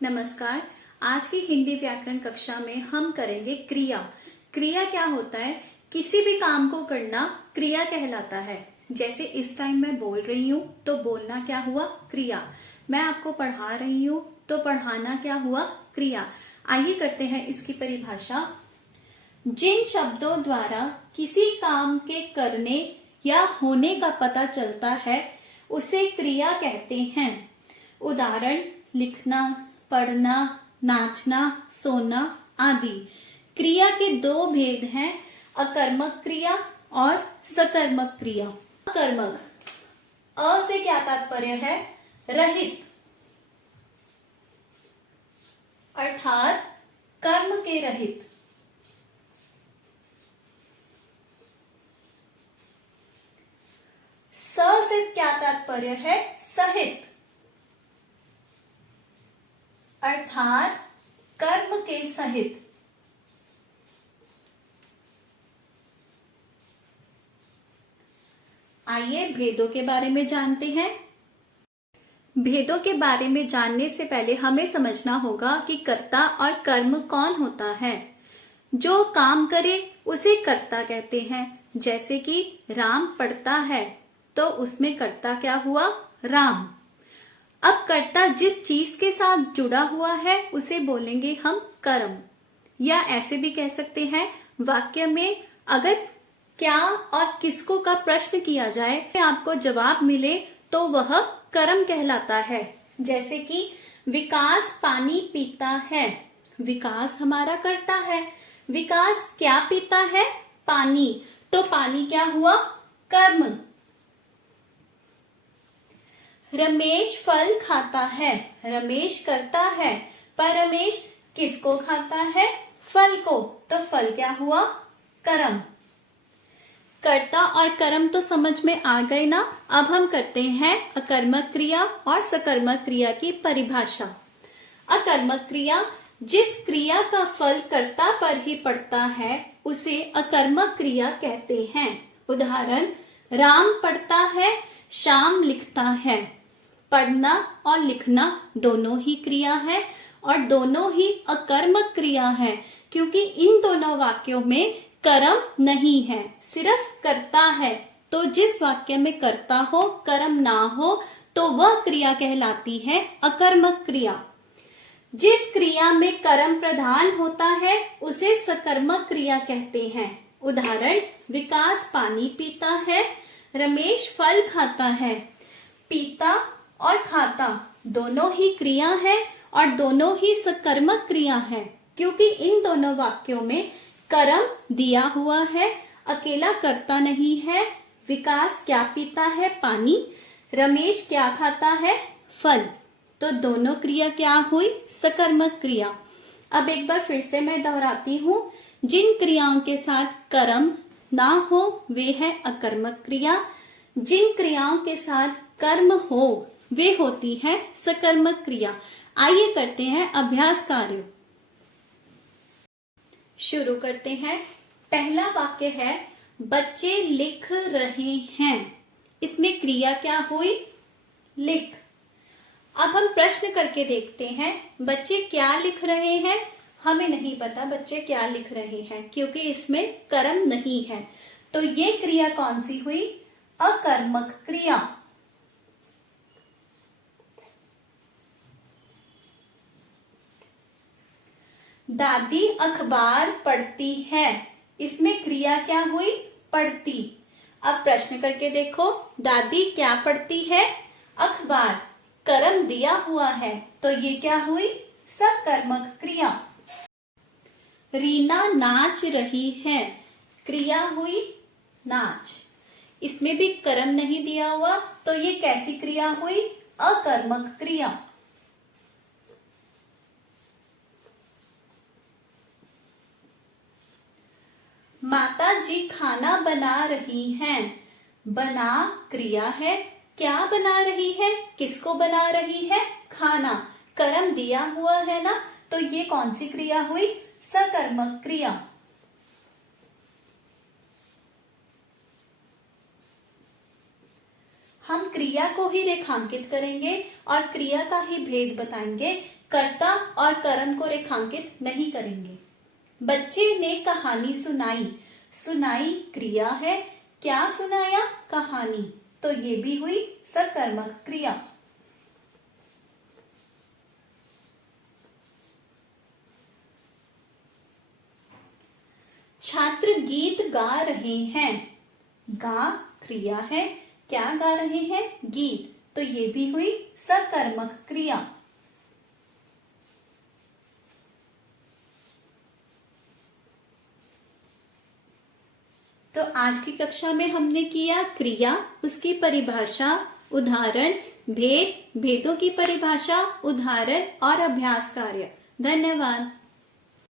नमस्कार। आज की हिंदी व्याकरण कक्षा में हम करेंगे क्रिया। क्रिया क्या होता है? किसी भी काम को करना क्रिया कहलाता है। जैसे इस टाइम मैं बोल रही हूँ तो बोलना क्या हुआ? क्रिया। मैं आपको पढ़ा रही हूँ तो पढ़ाना क्या हुआ? क्रिया। आइए करते हैं इसकी परिभाषा। जिन शब्दों द्वारा किसी काम के करने या होने का पता चलता है उसे क्रिया कहते हैं। उदाहरण: लिखना, पढ़ना, नाचना, सोना आदि। क्रिया के दो भेद हैं, अकर्मक क्रिया और सकर्मक क्रिया। अकर्मक, अ से क्या तात्पर्य है? रहित, अर्थात कर्म के रहित। स से क्या तात्पर्य है? सहित, अर्थात कर्म के सहित। आइए भेदों के बारे में जानते हैं। भेदों के बारे में जानने से पहले हमें समझना होगा कि कर्ता और कर्म कौन होता है। जो काम करे उसे कर्ता कहते हैं। जैसे कि राम पढ़ता है तो उसमें कर्ता क्या हुआ? राम। अब कर्ता जिस चीज के साथ जुड़ा हुआ है उसे बोलेंगे हम कर्म। या ऐसे भी कह सकते हैं, वाक्य में अगर क्या और किसको का प्रश्न किया जाए, आपको जवाब मिले तो वह कर्म कहलाता है। जैसे कि विकास पानी पीता है। विकास हमारा कर्ता है। विकास क्या पीता है? पानी। तो पानी क्या हुआ? कर्म। रमेश फल खाता है। रमेश करता है, पर रमेश किसको खाता है? फल को। तो फल क्या हुआ? कर्म। कर्ता और कर्म तो समझ में आ गए ना। अब हम करते हैं अकर्मक क्रिया और सकर्मक क्रिया की परिभाषा। अकर्मक क्रिया, जिस क्रिया का फल कर्ता पर ही पड़ता है उसे अकर्मक क्रिया कहते हैं। उदाहरण: राम पढ़ता है, श्याम लिखता है। पढ़ना और लिखना दोनों ही क्रिया है और दोनों ही अकर्मक क्रिया है, क्योंकि इन दोनों वाक्यों में कर्म नहीं है, सिर्फ कर्ता है। तो जिस वाक्य में कर्ता हो, कर्म ना हो, तो वह क्रिया कहलाती है अकर्मक क्रिया। जिस क्रिया में कर्म प्रधान होता है उसे सकर्मक क्रिया कहते हैं। उदाहरण: विकास पानी पीता है, रमेश फल खाता है। पीता और खाता दोनों ही क्रिया है और दोनों ही सकर्मक क्रिया है, क्योंकि इन दोनों वाक्यों में कर्म दिया हुआ है, अकेला कर्ता नहीं है। विकास क्या पीता है? पानी। रमेश क्या खाता है? फल। तो दोनों क्रिया क्या हुई? सकर्मक क्रिया। अब एक बार फिर से मैं दोहराती हूँ। जिन क्रियाओं के साथ कर्म ना हो वे है अकर्मक क्रिया। जिन क्रियाओं के साथ कर्म हो वे होती है सकर्मक क्रिया। आइए करते हैं अभ्यास कार्य। शुरू करते हैं। पहला वाक्य है, बच्चे लिख रहे हैं। इसमें क्रिया क्या हुई? लिख। अब हम प्रश्न करके देखते हैं, बच्चे क्या लिख रहे हैं? हमें नहीं पता बच्चे क्या लिख रहे हैं, क्योंकि इसमें कर्म नहीं है। तो ये क्रिया कौन सी हुई? अकर्मक क्रिया। दादी अखबार पढ़ती है। इसमें क्रिया क्या हुई? पढ़ती। अब प्रश्न करके देखो, दादी क्या पढ़ती है? अखबार। कर्म दिया हुआ है तो ये क्या हुई? सकर्मक क्रिया। रीना नाच रही है। क्रिया हुई नाच। इसमें भी कर्म नहीं दिया हुआ तो ये कैसी क्रिया हुई? अकर्मक क्रिया। माता जी खाना बना रही हैं। बना क्रिया है। क्या बना रही है? किसको बना रही है? खाना। कर्म दिया हुआ है ना, तो ये कौन सी क्रिया हुई? सकर्मक क्रिया। हम क्रिया को ही रेखांकित करेंगे और क्रिया का ही भेद बताएंगे, कर्ता और कर्म को रेखांकित नहीं करेंगे। बच्चे ने कहानी सुनाई, सुनाई क्रिया है, क्या सुनाया? कहानी, तो ये भी हुई सकर्मक क्रिया। छात्र गीत गा रहे हैं, गा क्रिया है, क्या गा रहे हैं? गीत, तो ये भी हुई सकर्मक क्रिया। तो आज की कक्षा में हमने किया क्रिया, उसकी परिभाषा, उदाहरण, भेद, भेदों की परिभाषा, उदाहरण और अभ्यास कार्य। धन्यवाद।